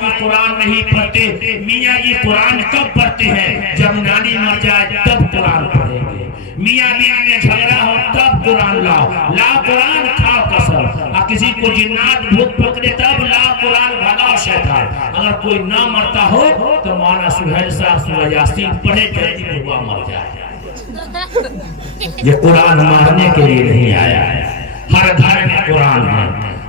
بھی قرآن نہیں پڑھتے. میاں جی قرآن کب پڑھتے ہیں؟ جب نانی مر جائے تب قرآن پڑھیں گے. میاں بیوی میں جھگڑا ہو تب قرآن لاؤ. لا قرآن کھاؤ قسم. کسی کو جنات بھوت پکڑے تب لا قرآن بھگاؤ شیطان. اگر کوئی نہ مرتا ہو تو مولانا سہیل صاحب سورہ یاسین پڑھے جلدی ہوا مر جائے. یہ قرآن مارنے کے لیے نہیں آیا ہے. ہر گھر میں قرآن ہے,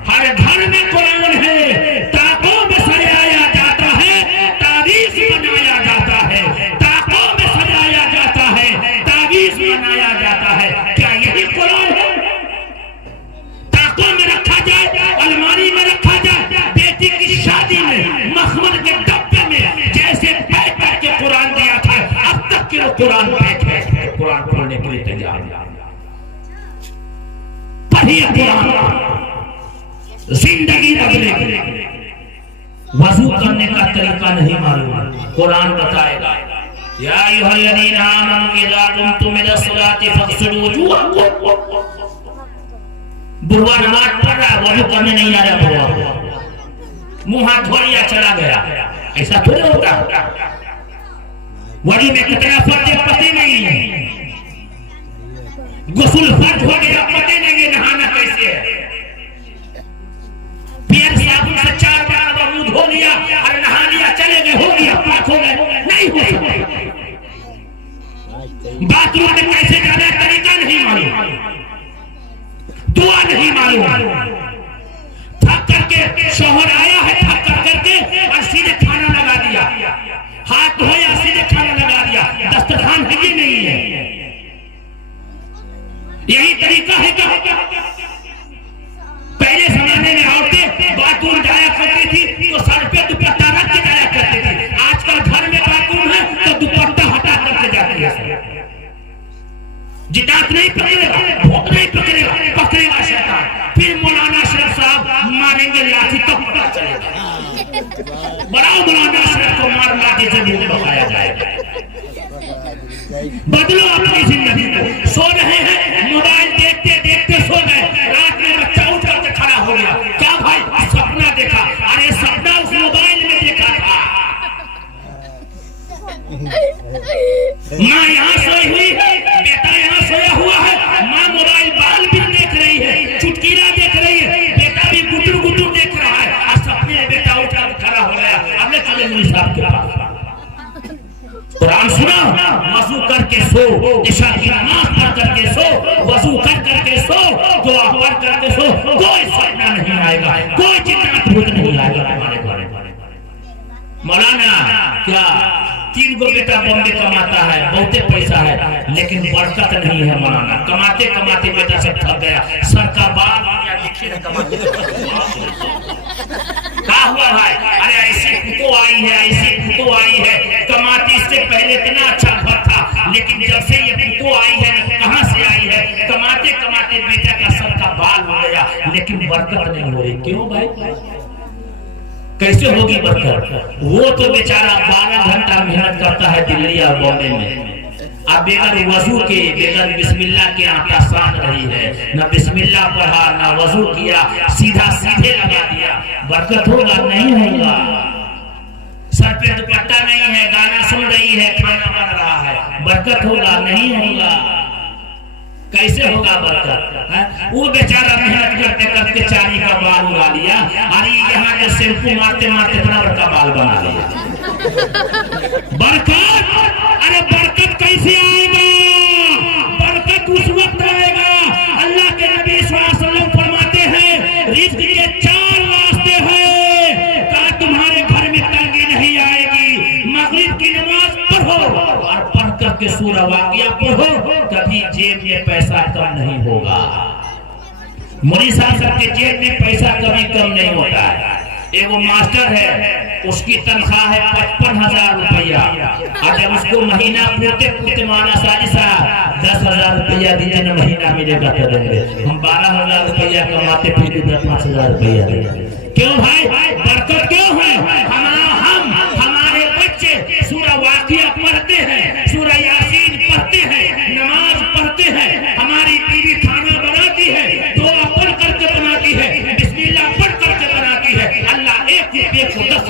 ہر گھر میں قرآن ہے. تاکوں میں سجایا جاتا ہے, تعویذ بنایا جاتا ہے. تاکوں میں سجایا جاتا ہے, تعویذ بنایا جاتا ہے. کیا یہی قرآن ہے؟ تاکوں میں رکھا جائے, الماری میں رکھا جائے, بیٹی کی شادی میں مخمل کے ڈبے میں جیسے پیک کر کے قرآن دیا تھا, اب تک کہ وہ قرآن پیک ہے. قرآن پڑھنے کے لیے تیار پڑھیے قرآن. زندگی بدلے. وضو کرنے کا طریقہ نہیں معلوم, قرآن بتائے گا. یا ایھا الذین آمنوا اذا قمتم الی الصلاۃ فاغسلوا وجوہکم. بڑھوا نماز پڑھ رہا ہے, وضو کرنے نہیں آ رہا بڑھوا, منہ ہاتھ دھو لیا چلا گیا. ایسا تھوڑی ہوتا. وضو میں کتنا فرض ہے پتہ نہیں ہے. غسل فرض ہو گیا پتہ نہیں ہے, نہانا کیسے ہے. پیر صابن سے 4 بار وضو دھو لیا اور نہا لیا, چلے گئے, ہو گیا, پاک ہو گئے, نہیں ہو سکتا. بات روم میں کیسے جانا ہے طریقہ نہیں معلوم, دعا نہیں معلوم. تھک کر کے شوہر آیا ہے, تھک کر کے اور سیدھے کھانا لگا دیا, ہاتھ دھویا سیدھے کھانا لگا دیا, دسترخوان ہے یہ نہیں ہے. یہی طریقہ ہے کیا؟ پہلے زمانے میں عورتیں باتھ روم جایا کرتی تھی تو سر پہ دوپٹہ رکھ کے جایا کرتی تھی. آج کل گھر میں باتھ روم ہے تو دوپٹہ ہٹا کر کے جاتی ہے. جدات نہیں پکڑے گا, بھوک نہیں پکڑے گا, پکڑے گا شیطان. پھر مولانا اشرف صاحب ماریں گے لاٹھی تو پتہ چلے گا. بڑا مولانا اشرف کو مار لاٹھی سے منہ پکایا جائے گا. بدلو اپنی زندگی کو. سو رہے ہیں, موبائل دیکھتے دیکھتے سو گئے, رات میں بچہ اٹھ کر کے کھڑا ہو گیا. کیا بھائی سپنا دیکھا؟ ارے سپنا اس موبائل میں دیکھا تھا. ماں یہاں سوئی ہوئی ہے, بیٹا یہاں سویا ہوا ہے, ماں موبائل بال بھی دیکھ رہی ہے, چٹکیلا دیکھ رہی ہے, بیٹا بھی گٹر گٹر دیکھ رہا ہے, اور سپنے میں بیٹا اٹھ کر کھڑا ہو گیا. اب نے چلے مجھے صاحب کے پاس. قرآن سنا, وضو کر کے سو, عشاء کی نماز پڑھ کر کے سو, وضو کر کے سو, دعا پڑھ کر کے سو. کوئی فتنہ نہیں آئے گا, کوئی جنات بھوت نہیں آئے گا تمہارے گھر. مولانا کیا 3 گو بیٹا بمبے کماتا ہے, بہتے پیسہ ہے, لیکن برکت نہیں ہے. مولانا کماتے کماتے بیٹا سب تھک گیا, سر کا بال دیکھیے کماتے. کہا ہوا بھائی, ارے ایسی پھوٹو آئی ہے, ایسی پھوٹو آئی ہے, کماتی اس سے پہلے اتنا اچھا گھر تھا, لیکن جب سے یہ پھوٹو آئی ہے, کہاں سے آئی ہے, کماتے کماتے بیٹا کا سر کا بال ہو گیا, لیکن برکت نہیں ہو رہی. کیوں بھائی, کیسے ہوگی برکت؟ وہ تو بیچارہ 12 گھنٹہ محنت کرتا ہے دلی اور بامبے میں, اب بغیر وضو کے, بغیر بسم اللہ کے آٹا سان رہی ہے, نہ بسم اللہ پڑھا نہ وضو کیا, سیدھا سیدھے لگا دیا. برکت ہوگا نہیں ہوگا. سر پہ دوپٹہ نہیں ہے, گانا سن رہی ہے, کھانا بن رہا ہے, برکت ہوگا نہیں ہوگا. کیسے ہوگا برکت؟ وہ بیچارہ محنت کرتے کرتے 4 کا بال اڑا لیا, ارے یہاں کے شیمپو مارتے مارتے اتنا بڑا بال بنا لیا. برکت, ارے برکت کیسے آئے گا؟ برکت اس وقت آئے گا, اللہ کے نبی صلی اللہ علیہ وسلم فرماتے ہیں رزق کے 4 راستے ہیں, کہا تمہارے گھر میں تنگی نہیں آئے گی. مغرب کی نماز پڑھو اور پڑھ کر کے سورہ واقعہ پڑھو, کبھی جیب میں پیسہ کم نہیں ہوگا. مولوی صاحب کے جیب میں پیسہ کبھی کم نہیں ہوتا ہے. ایک وہ ماسٹر ہے, اس کی تنخواہ ہے 55,000 روپیہ, اور جب اس کو مہینہ پورتے پورتے مولانا ساجد صاحب 10,000 روپیہ دیجیے نا, مہینہ ملے گا تو دیں گے. ہم 12,000 روپیہ کماتے پھر 10,000 روپیہ دیں گے. کیوں بھائی, برکت کیوں ہے؟ ہمارے بچے سورہ واقعہ پڑھتے ہیں, سورہ یاسین پڑھتے ہیں, نماز پڑھتے ہیں, ہماری بیوی کھانا بناتی ہے, دعا پڑھ کر کے بناتی ہے, بسم اللہ پڑھ کر کے بناتی ہے. اللہ 1 روپے کو 10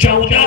14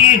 3,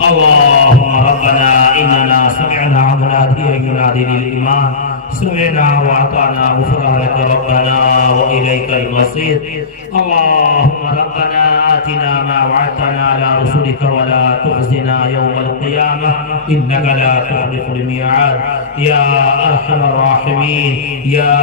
اللهم ربنا إننا سمعنا مناديا ينادي للإيمان سمعنا وأطعنا غفرانك ربنا وإليك المصير. اللهم ربنا آتنا ما وعدتنا على رسلك ولا تخزنا يوم القيامة إنك لا تخلف الميعاد. يا أرحم الراحمين، يا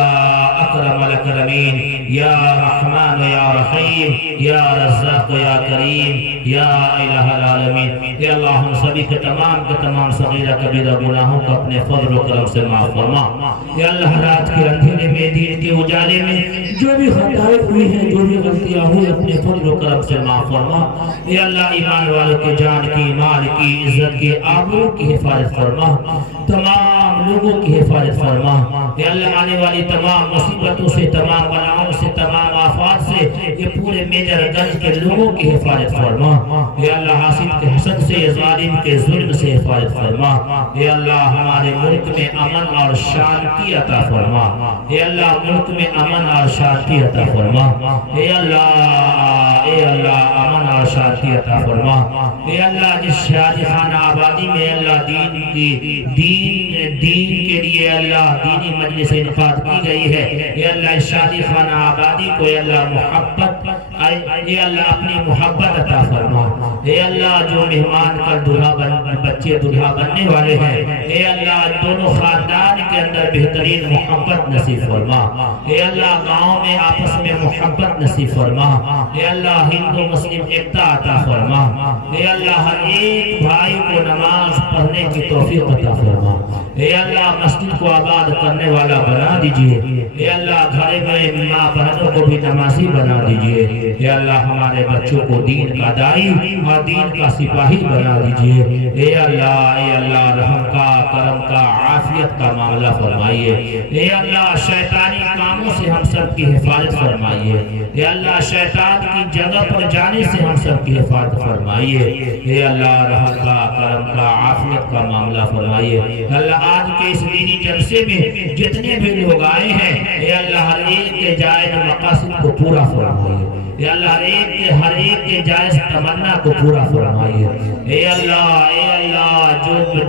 أكرم الأكرمين، يا رحمن يا رحيم، يا رزاق يا كريم، يا إله العالمين. یا اللہ ہم سبھی کے تمام صغیرہ کبیرہ گناہوں کو اپنے فضل و کرم سے معاف فرما۔ یا اللہ رات کے اندھیرے میں، دین کے اجالے میں جو بھی خطائیں ہوئی ہیں، جو بھی غلطیاں ہوئی، اپنے فضل و کرم سے معاف فرما۔ یا اللہ ایمان والوں کے جان کی، مال کی، عزت کی، آبرو کی حفاظت فرما، تمام لوگوں کی حفاظت فرما۔ یا اللہ آنے والی تمام مصیبتوں سے، تمام بلاؤں سے، تمام آفات سے یہ پورے میجر گنج کے لوگوں کی حفاظت فرما۔ یا اللہ حاسد کے حسد سے، ظالم کے ظلم سے حفاظت فرما۔ اے اللہ ہمارے ملک میں امن اور شانتی عطا فرما۔ اے اللہ ملک میں امن اور شانتی عطا فرما۔ اے اللہ امن اور شانتی عطا فرما۔ اے اللہ جس شادی خانہ آبادی میں اللہ دین کے لیے اللہ دینی مجلس انعقاد کی گئی ہے، اے اللہ اس شادی خانہ آبادی کو اے اللہ محبت، اے اللہ اپنی محبت عطا فرما۔ اے اللہ جو مہمان کل بچے دلہا بننے والے ہیں، اے اللہ دونوں خاندان کے اندر بہترین محبت نصیب فرما۔ اے اللہ گاؤں میں آپس میں محبت نصیب فرما۔ اے اللہ ہندو مسلم ایکتا عطا فرما۔ اے اللہ ہر ایک بھائی کو نماز پڑھنے کی توفیق عطا فرما۔ اے اللہ مسجد کو آباد کرنے والا بنا دیجئے۔ اے اللہ گھر میں ماں بہنوں کو بھی نمازی بنا دیجئے۔ اے اللہ ہمارے بچوں کو دین کا داعی اور دین کا سپاہی بنا دیجئے۔ اے اللہ رحم کا، کرم کا، عافیت کا معاملہ فرمائیے۔ اے اللہ شیطانی کاموں سے ہم سب کی حفاظت فرمائیے۔ اے اللہ شیطان کی جگہ پر جانے سے ہم سب کی حفاظت فرمائیے۔ اے اللہ رحم کا، کرم کا، عافیت کا معاملہ فرمائیے۔ اللہ آج کے اس دینی جلسے میں جتنے بھی لوگ آئے ہیں، اے اللہ ہر ایک کے جائز مقاصد کو پورا فرمائیے۔ اے اللہ ہر ایک کے جائز تمنا کو پورا فرمائیے۔ اے اللہ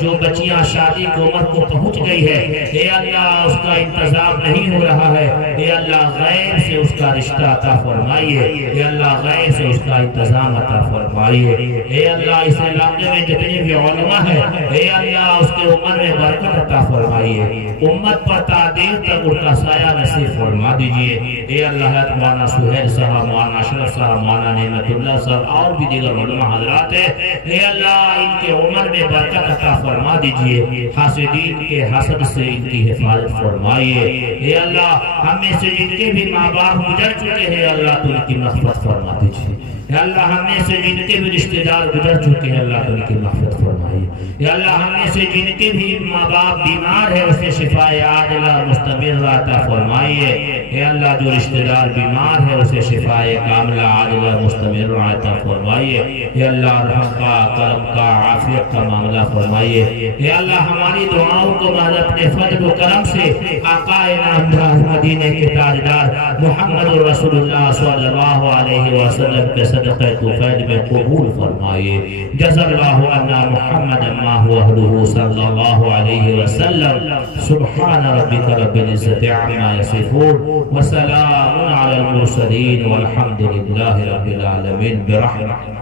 جو بچیاں شادی کی عمر کو پہنچ گئی ہے، اے اللہ اس کا انتظام نہیں ہو رہا ہے، اے اللہ غیر سے اس کا رشتہ عطا فرمائیے۔ اے اللہ غیر سے اس کا انتظام عطا فرمائیے۔ اے اللہ اس علاقے میں جتنے بھی علماء ہیں، اے اللہ اس کے عمر میں برکت عطا فرمائیے۔ امت پر تعدیل تک ان کا سایہ نصیب فرما دیجئے۔ اے اللہ حضرت مولانا سہیل صاحب، مولانا اشرف صاحب، مولانا نعمت اللہ صاحب اور بھی دیگر علماء حضرات ہیں، اے اللہ ان کے عمر میں برکت عطا فرما دیجئے۔ حاسدین کے حسد سے ان کی حفاظت فرمائیے۔ اے اللہ ہم میں سے جن کے بھی ماں باپ گزر چکے ہیں، اللہ تو ان کی مغفرت فرما دیجئے۔ اے اللہ ہم میں سے جن کے بھی رشتہ دار گزر چکے ہیں، اللہ تو ان کی مغفرت فرمائیے۔ اے اللہ ہم میں سے جن کے بھی ماں باپ باپ بیمار ہے اسے شفا عاجلہ مستمر عطا فرمائیے. اے اللہ جو رشتہ دار بیمار ہے اسے شفا کاملہ عاجلہ مستمر عطا فرمائیے. اے اللہ رحم کا کرم کا عافیت کا معاملہ فرمائیے. اے اللہ ہماری دعاؤں کو بعد اپنے فضل و کرم سے آقا نامدار مدینے کے تاجدار محمد رسول اللہ صلی اللہ علیہ وسلم کے صدقہ توفیل میں قبول فرمائیے. جزا اللہ عنا محمد ما هو اهله صلی اللہ علیہ وسلم. سبحان ربک رب العزت عما یصفون وسلام علی المرسلین والحمد للہ رب العالمین برحمتہ.